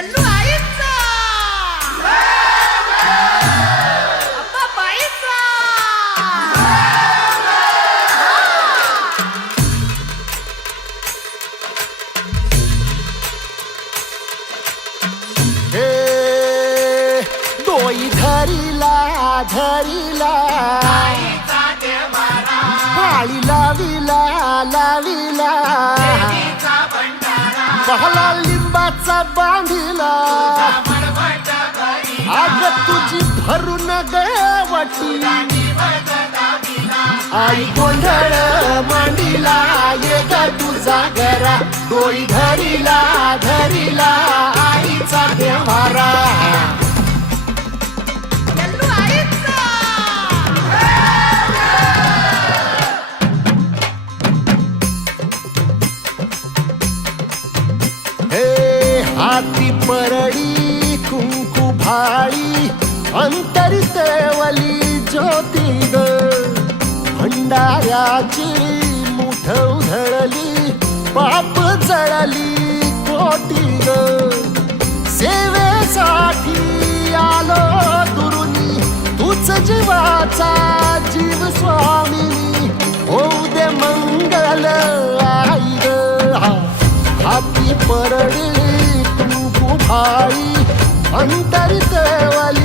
ಎಲ್ಲೂ ಆಯ್ತಾ ಅಪ್ಪ ಬಾಯ್ತಾ डोई धरीला धरीला पाळी लाविला लाविला पहला लिंबाचा बांधिला आग तुझी भरून गवटी आई गोंधळ मांडीला ये ग तुझा घरा डोई धरीला धरीला आईचा देवारा ಎಲ್ಲೂ ಆಯ್ತಾ हे हाती परडी कुंकू भाळी अंतरी तेवली ज्योती ग भंडाऱ्याची मुठ उधळली पाप जळली कोटी ग सेवेसाठी आलो दुरुनी तूच जीवाचा जीव स्वामिनी होऊ दे मंगल आई ग हाती परडी कुंकू भाळी अंतरी तेवली